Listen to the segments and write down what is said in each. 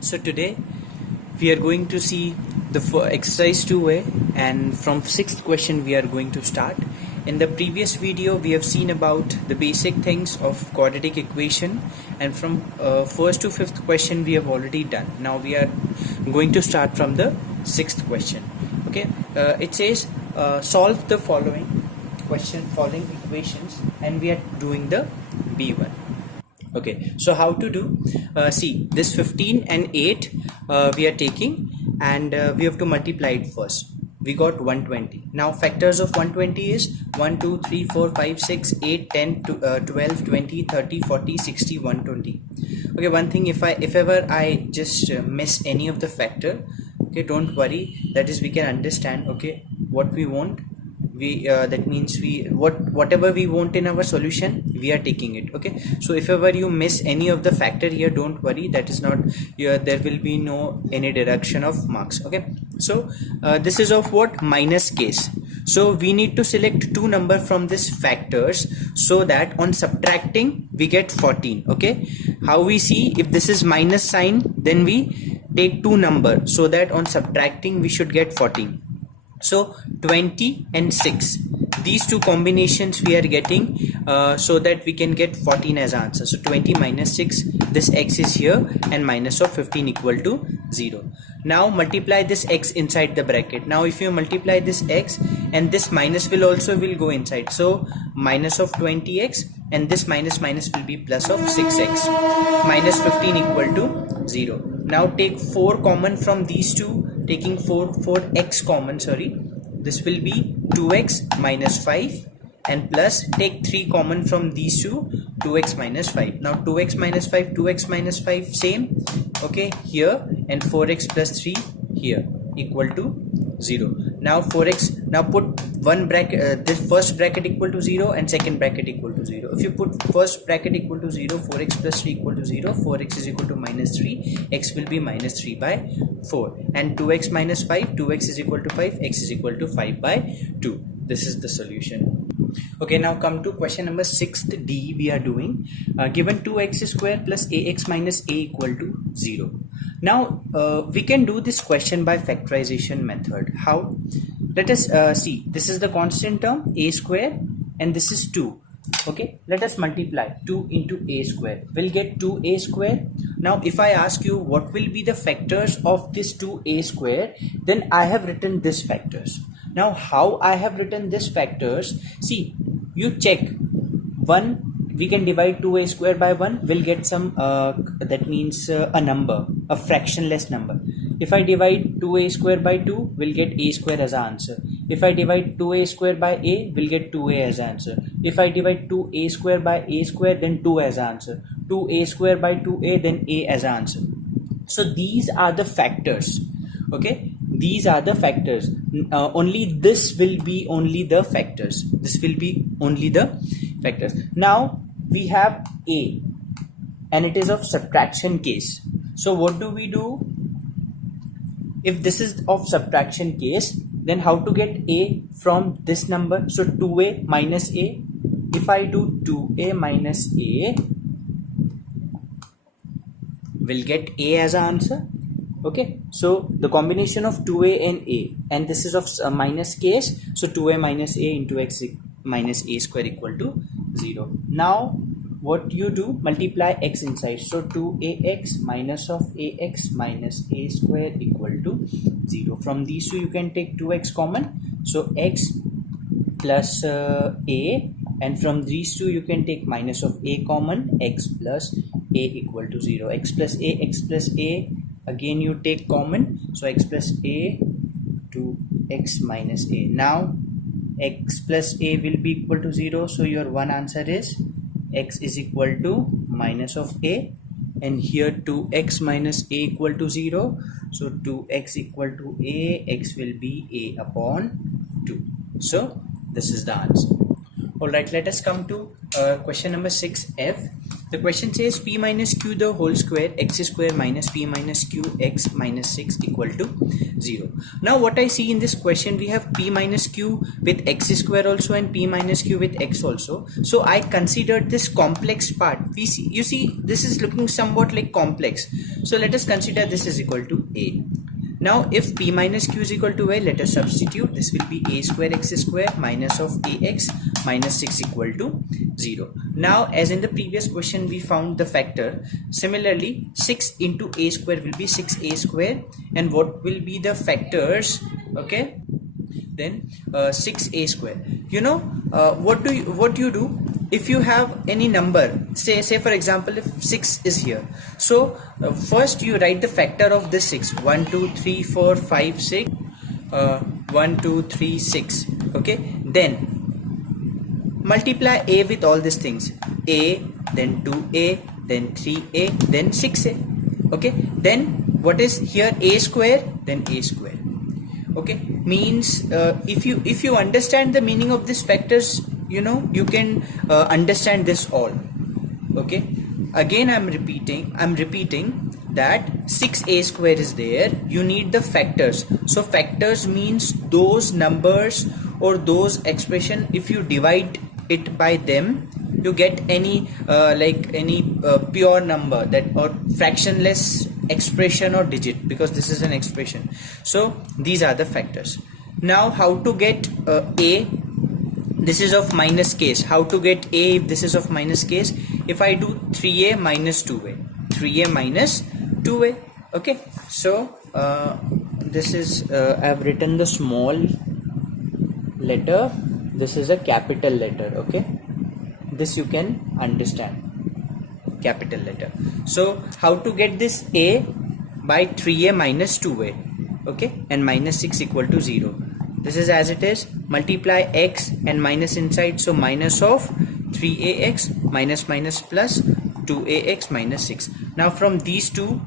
So today we are going to see the exercise 2a, and from sixth question we are going to start. In the previous video we have seen about the basic things of quadratic equation, and from first to fifth question we have already done. Now we are going to start from the sixth question. Okay, it says solve the following equations, and we are doing the B1. Okay, so how to do? See, this 15 and 8 we are taking, and we have to multiply it first. We got 120. Now factors of 120 is 1 2 3 4 5 6 8 10 12 20 30 40 60 120. Okay, one thing, if ever I just miss any of the factor, okay, don't worry, that is we can understand. Okay, what we want, that means whatever we want in our solution, we are taking it. Okay, so if ever you miss any of the factor here, don't worry, that is not there will be no any deduction of marks. Okay, so this is of what, minus case. So we need to select two number from this factors, so that on subtracting we get 14. Okay, how we see, if this is minus sign, then we take two number, so that on subtracting we should get 14. So 20 and 6, these two combinations we are getting, so that we can get 14 as answer. So 20 minus 6, this x is here, and minus of 15 equal to 0. Now multiply this x inside the bracket. Now if you multiply this x, and this minus will go inside, so minus of 20x, and this minus will be plus of 6x, minus 15 equal to 0. Now take 4 common from these two. Taking 4x common, this will be 2x minus 5, and plus take 3 common from these two, 2x minus 5. Now 2x minus 5 same, okay, here, and 4x plus 3 here, equal to 0. Now 4x, now put one bracket, this first bracket equal to 0 and second bracket equal to 0. If you put first bracket equal to 0, 4x plus 3 equal to 0, 4x is equal to minus 3, x will be minus 3 by 4, and 2x minus 5, 2x is equal to 5, x is equal to 5 by 2. This is the solution. Okay, now come to question number 6th D. We are doing given 2x square plus ax minus a equal to 0. Now we can do this question by factorization method. How? Let us see, this is the constant term a square, and this is 2. Okay, let us multiply 2 into a square, we'll get 2a square. Now if I ask you what will be the factors of this 2a square, then I have written this factors. Now how I have written this factors, see, you check 1, we can divide 2a square by 1, we'll get some that means a number, a fractionless number. If I divide 2a square by 2, we'll get a square as an answer. If I divide 2a square by a, we'll get 2a as an answer. If I divide 2a square by a square, then 2 as an answer. 2a square by 2a, then a as an answer. So these are the factors. Okay, these are the factors. Only this will be only the factors. This will be only the factors. Now we have a, and it is of subtraction case. So what do we do? If this is of subtraction case, then how to get a from this number? So 2a minus a. If I do 2a minus a, we'll get a as an answer. Okay, so the combination of 2a and a, and this is of minus case, so 2a minus a into x minus a square equal to 0. Now what you do, multiply x inside, so 2ax minus of ax minus a square equal to 0. From these two you can take 2x common, so x plus a, and from these two you can take minus of a common, x plus a equal to 0. X plus a, again you take common, so x plus a to x minus a. Now x plus a will be equal to 0, so your one answer is x is equal to minus of a, and here 2x minus a equal to 0, so 2x equal to a, x will be a upon 2. So this is the answer. Alright, let us come to question number 6F. The question says p minus q the whole square x square minus p minus q x minus 6 equal to 0. Now what I see in this question, we have p minus q with x square also and p minus q with x also. So I considered this complex part. You see this is looking somewhat like complex. So let us consider this is equal to a. Now if p minus q is equal to a, let us substitute. This will be a square x square minus of ax minus 6 equal to 0. Now as in the previous question we found the factor, similarly 6 into a square will be 6a square, and what will be the factors? Okay, then 6a square. You know what you do if you have any number, say for example if 6 is here, so first you write the factor of this 6, 1 2 3 4 5 6, 1 2 3 6. Okay, then multiply a with all these things, a, then 2a, then 3a, then 6a. Okay, then what is here? A square, then a square. Okay, means if you understand the meaning of these factors, you know, you can understand this all. Okay, again I'm repeating that 6a square is there, you need the factors. So factors means those numbers or those expression, if you divide it by them, you get any pure number, that or fractionless expression or digit, because this is an expression. So these are the factors. Now how to get a? This is of minus case. How to get a if this is of minus case? If I do 3a minus 2a, 3a minus 2a. Okay, so this is I have written the small letter, this is a capital letter. Okay, this you can understand, capital letter. So how to get this a? By 3a minus 2a. Okay, and minus 6 equal to 0. This is as it is. Multiply x and minus inside, so minus of 3ax minus minus plus 2ax minus 6. Now from these two,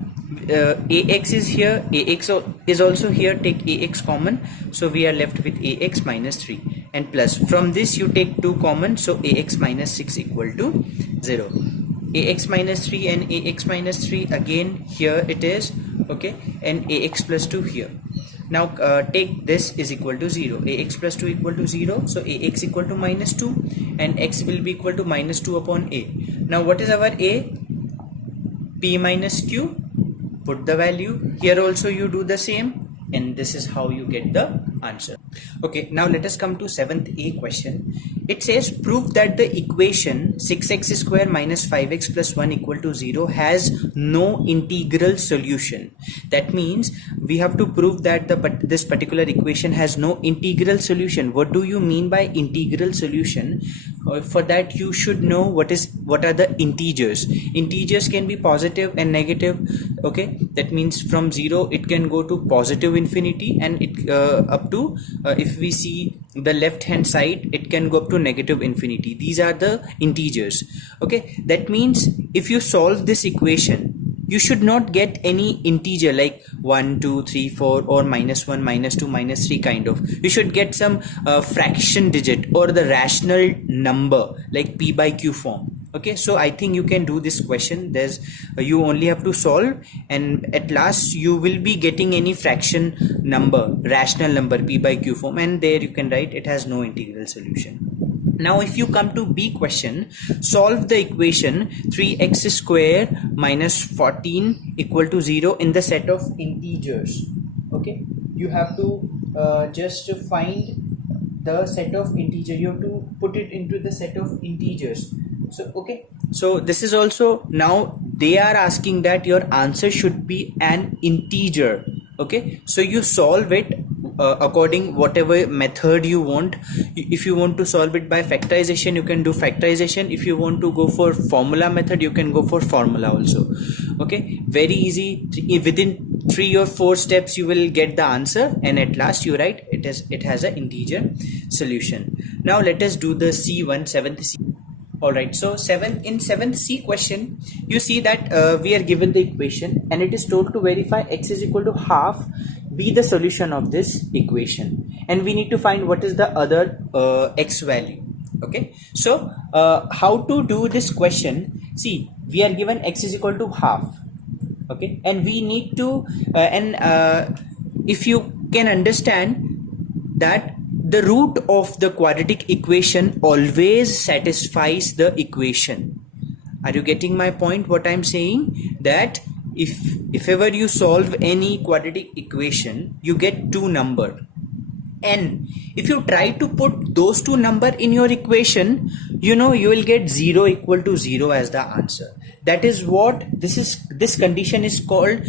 ax is here, ax is also here, take ax common, so we are left with ax minus 3, and plus from this you take 2 common, so ax minus 6 equal to 0. Ax minus 3 and ax minus 3 again here it is. Okay, and ax plus 2 here. Now take this is equal to 0, ax plus 2 equal to 0, so ax equal to minus 2 and x will be equal to minus 2 upon a. Now what is our a? P minus q, put the value, here also you do the same, and this is how you get the answer. Okay, now let us come to 7th A question. It says prove that the equation 6x square minus 5x plus 1 equal to 0 has no integral solution. That means we have to prove that this particular equation has no integral solution. What do you mean by integral solution? For that you should know what are the integers. Integers can be positive and negative. Okay, that means from 0 it can go to positive infinity, and it up to if we see the left hand side, it can go up to negative infinity. These are the integers. Okay, that means if you solve this equation, you should not get any integer like 1 2 3 4 or minus 1 minus 2 minus 3 kind of. You should get some fraction digit or the rational number like p by q form. Okay, so I think you can do this question. You only have to solve, and at last you will be getting any fraction number, rational number, p by q form, and there you can write it has no integral solution. Now if you come to B question, solve the equation 3x square minus 14 equal to 0 in the set of integers. Okay, you have to just find the set of integer. You have to put it into the set of integers. So okay, so this is also, now they are asking that your answer should be an integer. Okay, so you solve it according whatever method you want. If you want to solve it by factorization, you can do factorization. If you want to go for formula method, you can go for formula also. Okay, very easy. Within 3 or 4 steps you will get the answer, and at last you write it has an integer solution. Now let us do the C1, 7th C. Alright, so 7th C question, you see that we are given the equation and it is told to verify x is equal to half be the solution of this equation, and we need to find what is the other x value. Okay, so how to do this question? See, we are given x is equal to half. Okay, and we need to if you can understand that the root of the quadratic equation always satisfies the equation. Are you getting my point? What I'm saying, that if ever you solve any quadratic equation, you get two number, and if you try to put those two number in your equation, you will get 0 equal to 0 as the answer. That is what this condition is called.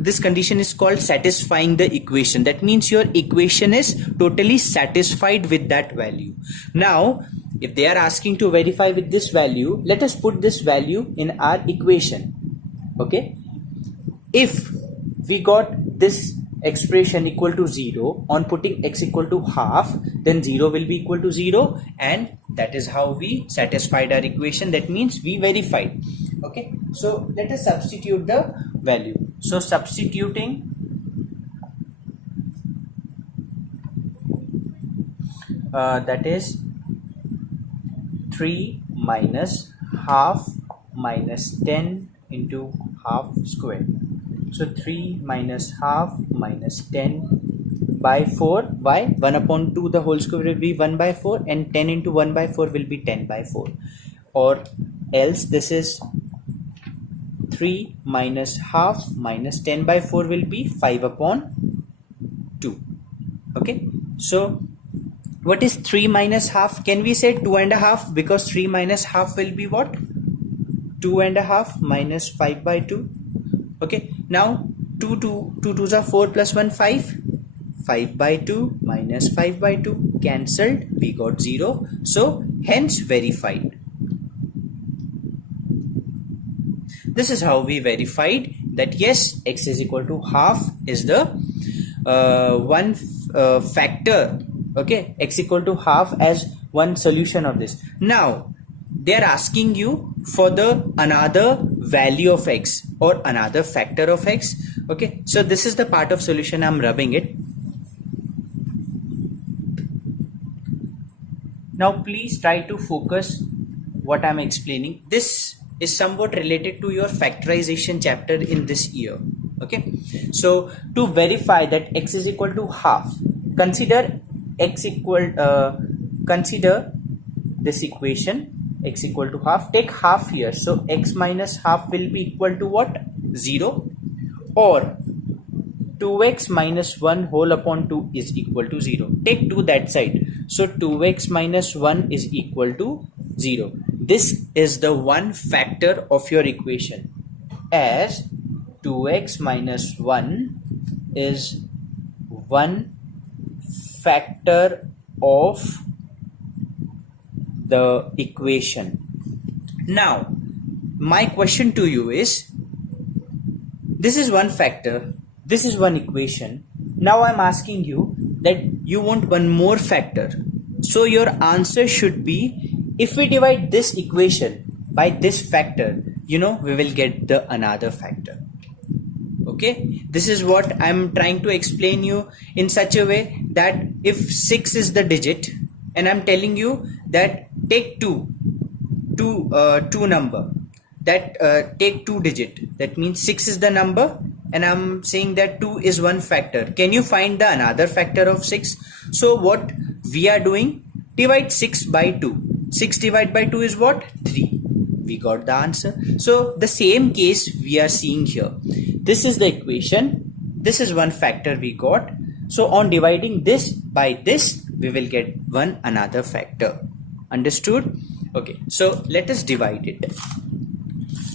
This condition is called satisfying the equation. That means your equation is totally satisfied with that value. Now if they are asking to verify with this value, let us put this value in our equation. Okay, if we got this expression equal to 0 on putting x equal to half, then 0 will be equal to 0, and that is how we satisfied our equation. That means we verified. Okay, so let us substitute the value. So substituting that is 3 minus half minus 10 into half square. So 3 minus half minus 10 by 4. Why? 1 upon 2 the whole square will be 1 by 4, and 10 into 1 by 4 will be 10 by 4. Or else this is 3 minus half minus 10 by 4 will be 5 upon 2. Okay, so what is 3 minus half? Can we say 2 and a half? Because 3 minus half will be what? 2 and a half minus 5 by 2. Okay, now 2 2's are 4 plus 1 5. 5 by 2 minus 5 by 2 cancelled, we got 0. So hence verified. This is how we verified that yes, x is equal to half is the one factor. Okay, x equal to half as one solution of this. Now they are asking you for the another value of x or another factor of x. Okay, so this is the part of solution. I'm rubbing it. Now please try to focus what I'm explaining. This is somewhat related to your factorization chapter in this year. Okay, so to verify that x is equal to half, consider consider this equation, x equal to half. Take half here, so x minus half will be equal to what? 0. Or 2x minus 1 whole upon 2 is equal to 0. Take 2 that side, so 2x minus 1 is equal to 0. This is the one factor of your equation, as 2x minus 1 is one factor of the equation. Now my question to you is, this is one factor, this is one equation. Now I'm asking you that you want one more factor. So your answer should be, if we divide this equation by this factor, we will get the another factor. Okay, this is what I'm trying to explain you in such a way that if 6 is the digit and I'm telling you that take two number, that take 2 digit, that means 6 is the number, and I'm saying that 2 is one factor. Can you find the another factor of 6? So what we are doing, divide 6 by 2. 6 divided by 2 is what? 3. We got the answer. So the same case we are seeing here. This is the equation, this is one factor we got. So on dividing this by this, we will get one another factor. Understood? Okay, so let us divide it.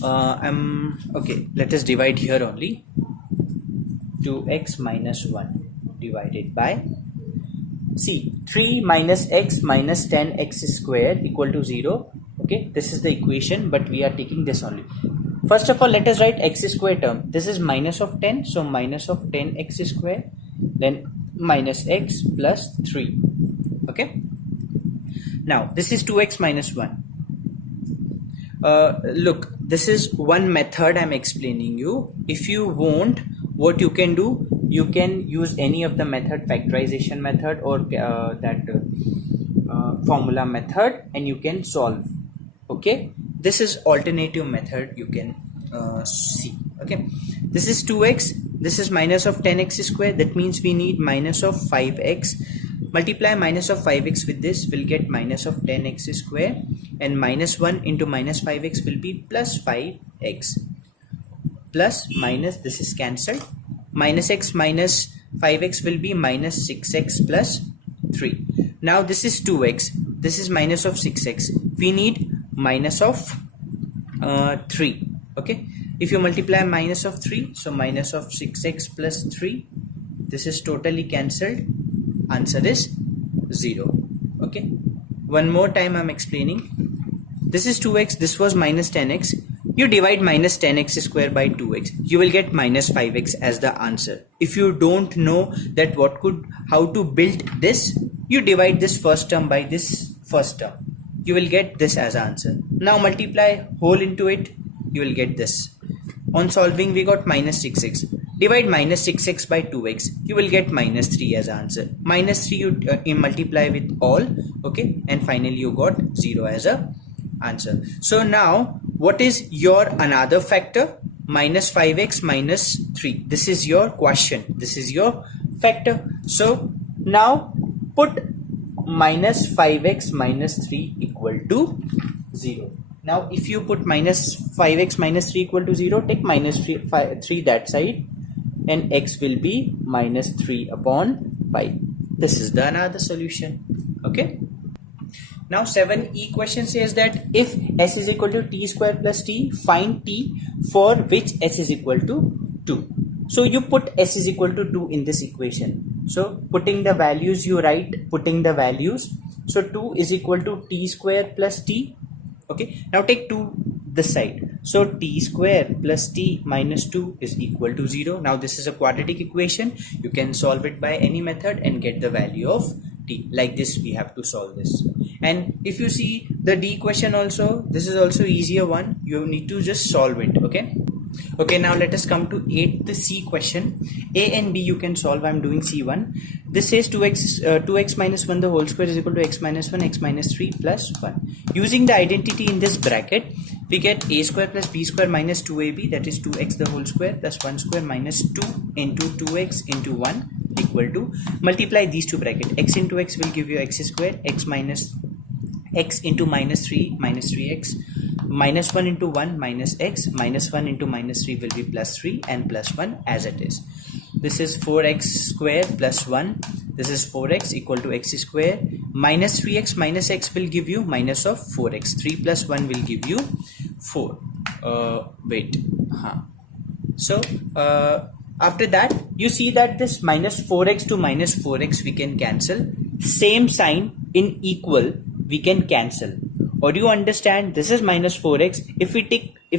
Okay, let us divide here only. 2x minus 1 divided by, see, 3 minus x minus 10x square equal to 0. Okay, this is the equation, but we are taking this only. First of all, let us write x square term. This is minus of 10, so minus of 10x square, then minus x plus 3. Okay, now this is 2x minus 1. Look, this is one method I'm explaining you. If you want, what you can do, you can use any of the method, factorization method or formula method, and you can solve. Okay, this is alternative method you can see. Okay, this is 2x, this is minus of 10x square, that means we need minus of 5x. Multiply minus of 5x with this, will get minus of 10x square, and minus 1 into minus 5x will be plus 5x. Plus minus, this is cancelled, minus x minus 5x will be minus 6x plus 3. Now this is 2x, this is minus of 6x, we need minus of 3. Okay, if you multiply minus of 3, so minus of 6x plus 3, this is totally cancelled, answer is 0. Okay, one more time I'm explaining. This is 2x, this was minus 10x. You divide minus 10x square by 2x, you will get minus 5x as the answer. If you don't know that how to build this, you divide this first term by this first term, you will get this as answer. Now multiply whole into it, you will get this. On solving, we got minus 6x. Divide minus 6x by 2x, you will get minus 3 as answer. Minus 3 you multiply with all, okay, and finally you got 0 as a answer. So now what is your another factor? Minus 5x minus 3. This is your question, this is your factor. So now put minus 5x minus 3 equal to 0. Now if you put minus 5x minus 3 equal to 0, take minus 3 that side, and x will be minus 3 upon 5. This is the another solution. Okay. Now 7e question says that if s is equal to t square plus t, find t for which s is equal to 2. So you put s is equal to 2 in this equation. So putting the values, you write putting the values. So 2 is equal to t square plus t. Okay, now take 2 this side. So t square plus t minus 2 is equal to 0. Now this is a quadratic equation. You can solve it by any method and get the value of t. Like this we have to solve this. And if you see the d question also, this is also easier one. You need to just solve it. Okay. Okay, now let us come to 8th C question. A and B you can solve. I'm doing C1. This says 2x minus 1 the whole square is equal to x minus 1, x minus 3 plus 1. Using the identity in this bracket, we get a square plus b square minus 2ab, that is 2x the whole square plus 1 square minus 2 into 2x into 1 equal to, multiply these two brackets. X into x will give you x square, x minus x into minus 3 minus 3x, minus 1 into 1 minus x, minus 1 into minus 3 will be plus 3 and plus 1 as it is. This is 4x square plus 1. This is 4x equal to x square. Minus 3x minus x will give you minus of 4x. 3 plus 1 will give you 4. So after that you see that this minus 4x to minus 4x we can cancel. Same sign in equal we can cancel. Or do you understand? This is minus 4x. If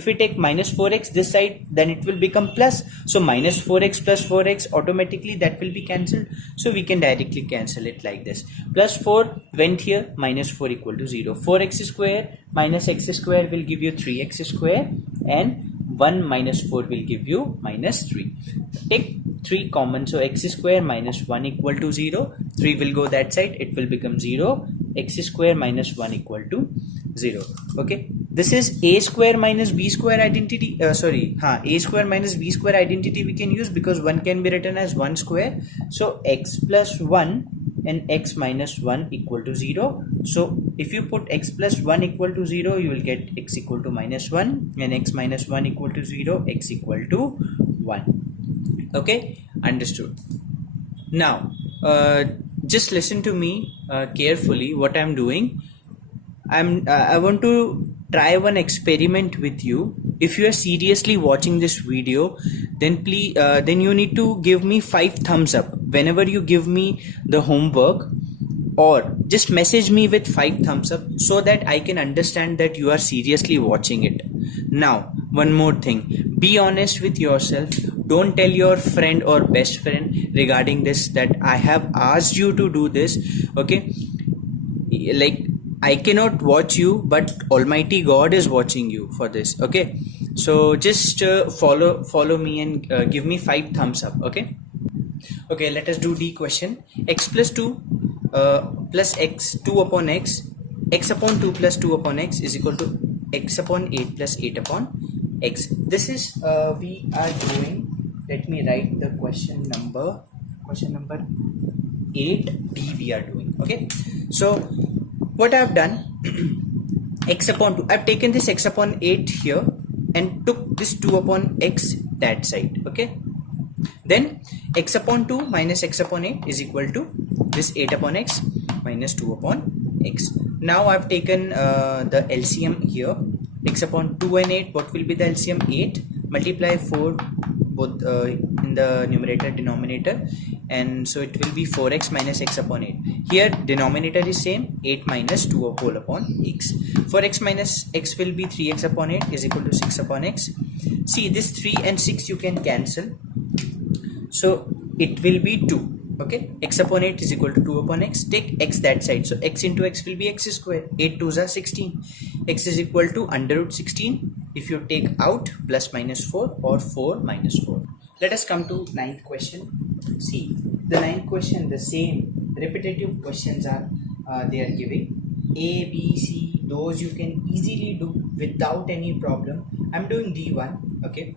we take minus 4x this side, then it will become plus. So minus 4x plus 4x, automatically that will be cancelled. So we can directly cancel it like this. Plus 4 went here, minus 4 equal to 0. 4x square minus x square will give you 3x square, and 1 minus 4 will give you minus 3. Take 3 common, so x square minus 1 equal to 0. 3 will go that side, it will become 0. X square minus 1 equal to 0. Okay, this is a square minus b square identity. A square minus b square identity we can use, because 1 can be written as 1 square. So x plus 1 and x minus 1 equal to 0. So if you put x plus 1 equal to 0, you will get x equal to minus 1, and x minus 1 equal to 0, x equal to 1. Okay, understood. Now just listen to me carefully what I'm doing. I want to try one experiment with you. If you are seriously watching this video, then please then you need to give me 5 thumbs up whenever you give me the homework, or just message me with 5 thumbs up so that I can understand that you are seriously watching it. Now one more thing, be honest with yourself. Don't tell your friend or best friend regarding this that I have asked you to do this. Okay, like I cannot watch you, but Almighty God is watching you for this. Okay, so just follow me and give me 5 thumbs up. Okay, let us do D question. X plus 2 plus x 2 upon x, x upon 2 plus 2 upon x is equal to x upon 8 plus 8 upon x. This is we are doing, let me write the question number 8b we are doing. Okay, so what I have done, x upon 2, I've taken this x upon 8 here and took this 2 upon x that side. Okay, then x upon 2 minus x upon 8 is equal to this 8 upon x minus 2 upon x. Now I've taken the LCM here, x upon 2 and 8, what will be the LCM? 8, multiply 4 both in the numerator denominator, and so it will be 4x minus x upon 8. Here denominator is same, 8 minus 2 whole upon x. For x minus x will be 3x upon 8 is equal to 6 upon x. See, this 3 and 6 you can cancel, so it will be 2. Okay, x upon 8 is equal to 2 upon x. Take x that side, so x into x will be x square. 8 2s are 16. X is equal to under root 16 if you take out plus minus 4 or 4 minus 4. Let us come to ninth question. See, the ninth question, the same repetitive questions are they are giving. A, B, C, those you can easily do without any problem. I'm doing D1. Okay,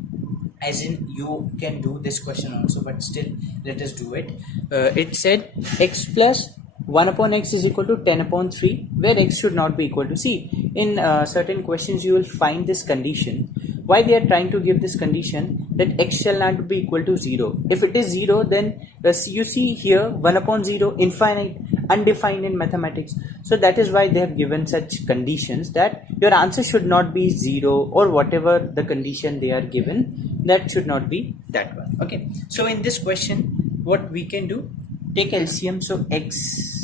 as in you can do this question also, but still let us do it. It said x plus 1 upon x is equal to 10 upon 3, where x should not be equal to. See, in certain questions you will find this condition. Why they are trying to give this condition that x shall not be equal to 0. If it is 0, then you see here 1 upon 0, infinite, undefined in mathematics. So that is why they have given such conditions that your answer should not be 0 or whatever the condition they are given, that should not be that one. Okay, so in this question what we can do, take LCM. So x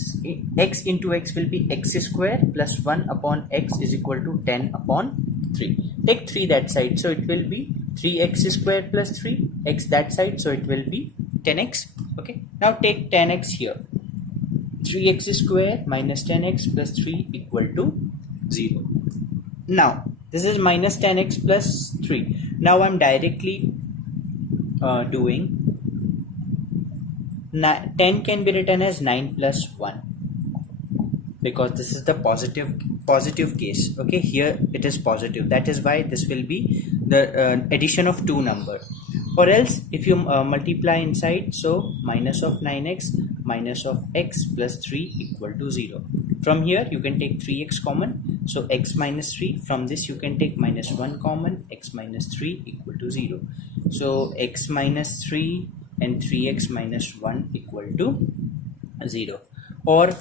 into x will be x square plus 1 upon x is equal to 10 upon 3. Take 3 that side, so it will be 3x square plus 3, x that side, so it will be 10x. Okay, now take 10x here. 3x square minus 10x plus 3 equal to 0. Now this is minus 10x plus 3. Now I'm directly doing 10 can be written as 9 plus 1, because this is the positive case. Okay, here it is positive, that is why this will be the addition of two numbers. Or else if you multiply inside, so minus of 9x minus of x plus 3 equal to 0. From here you can take 3x common, so x minus 3. From this you can take minus 1 common, x minus 3 equal to 0. So x minus 3 and 3x minus 1 equal to 0. Or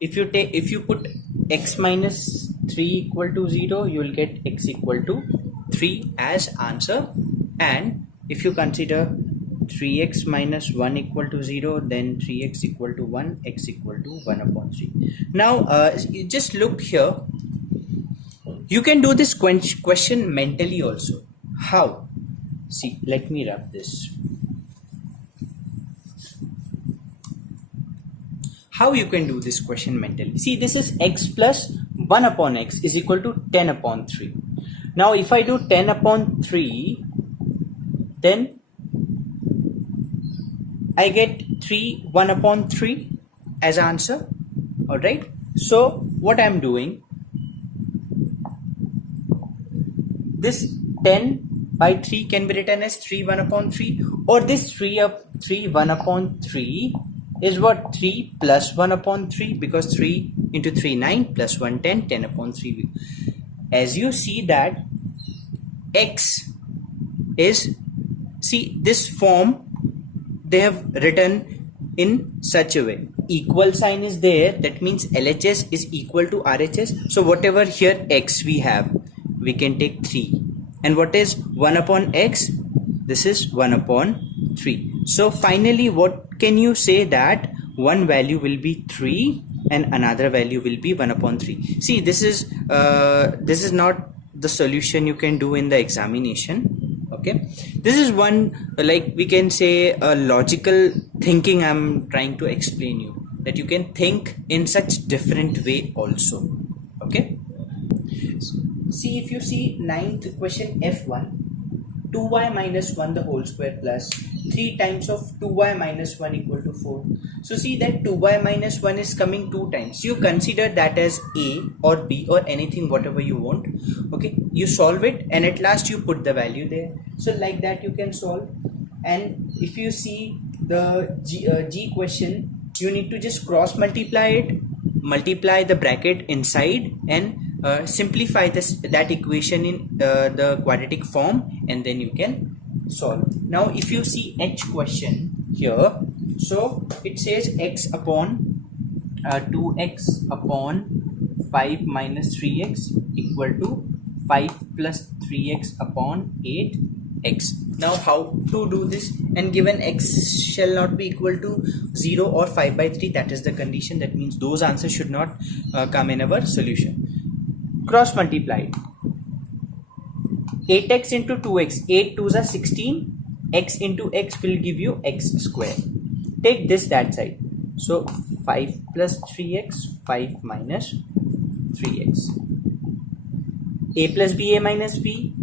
if you put x minus 3 equal to 0, you will get x equal to 3 as answer. And if you consider 3x minus 1 equal to 0, then 3x equal to 1, x equal to 1 upon 3. Now you just look here, you can do this question mentally also. How? See, let me rub this. How you can do this question mentally? See, this is x plus 1 upon x is equal to 10 upon 3. Now if I do 10 upon 3, then I get 1 upon 3 as answer. Alright, so what I am doing, this 10 by 3 can be written as 1 upon 3, or this 1 upon 3 is what? 3 plus 1 upon 3, because 3 into 3 9 plus 1 10, 10 upon 3. As you see that x is, see this form they have written in such a way, equal sign is there, that means LHS is equal to RHS. So whatever here x we have, we can take 3, and what is 1 upon x? This is 1 upon 3. So finally what can you say, that one value will be 3 and another value will be 1 upon 3. See, this is not the solution you can do in the examination. Okay, this is one, like we can say, a logical thinking I'm trying to explain you, that you can think in such different way also. Okay, see, if you see ninth question F1, 2y minus 1 the whole square plus 3 times of 2y minus 1 equal to 4. So see that 2y minus 1 is coming 2 times. You consider that as a or b or anything whatever you want. Okay, you solve it and at last you put the value there. So like that you can solve. And if you see the G question, you need to just cross multiply it, multiply the bracket inside, and simplify that equation in the quadratic form, and then you can solve. Now if you see H question here, so it says x upon 2x upon 5 minus 3x equal to 5 plus 3x upon 8x. Now how to do this? And given x shall not be equal to 0 or 5 by 3, that is the condition. That means those answers should not come in our solution. Cross multiply 8x into 2x, 8 2s are 16, x into x will give you x square. Take this that side, so 5 plus 3x, 5 minus 3x. A plus b, a minus b,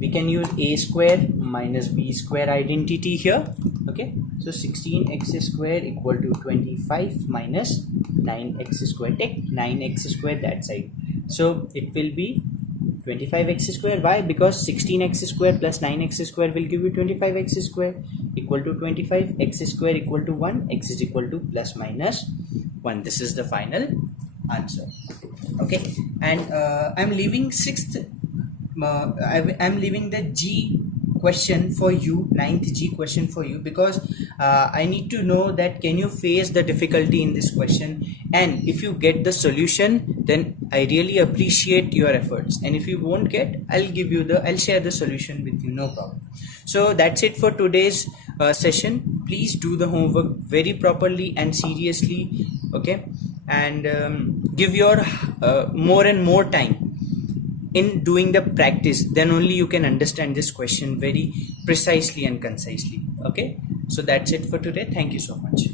we can use a square minus b square identity here. Okay, so 16x square equal to 25 minus 9x square. Take 9x square that side, so it will be 25x square. Why? Because 16x square plus 9x square will give you 25x square equal to 25. X square equal to 1. X is equal to plus minus 1. This is the final answer. Okay, and I'm leaving I'm leaving the G question for you, 9th G question for you, because I need to know that can you face the difficulty in this question, and if you get the solution then I really appreciate your efforts, and if you won't get, I'll share the solution with you, no problem. So that's it for today's session. Please do the homework very properly and seriously, okay, and give your more and more time in doing the practice, then only you can understand this question very precisely and concisely. Okay, so that's it for today. Thank you so much.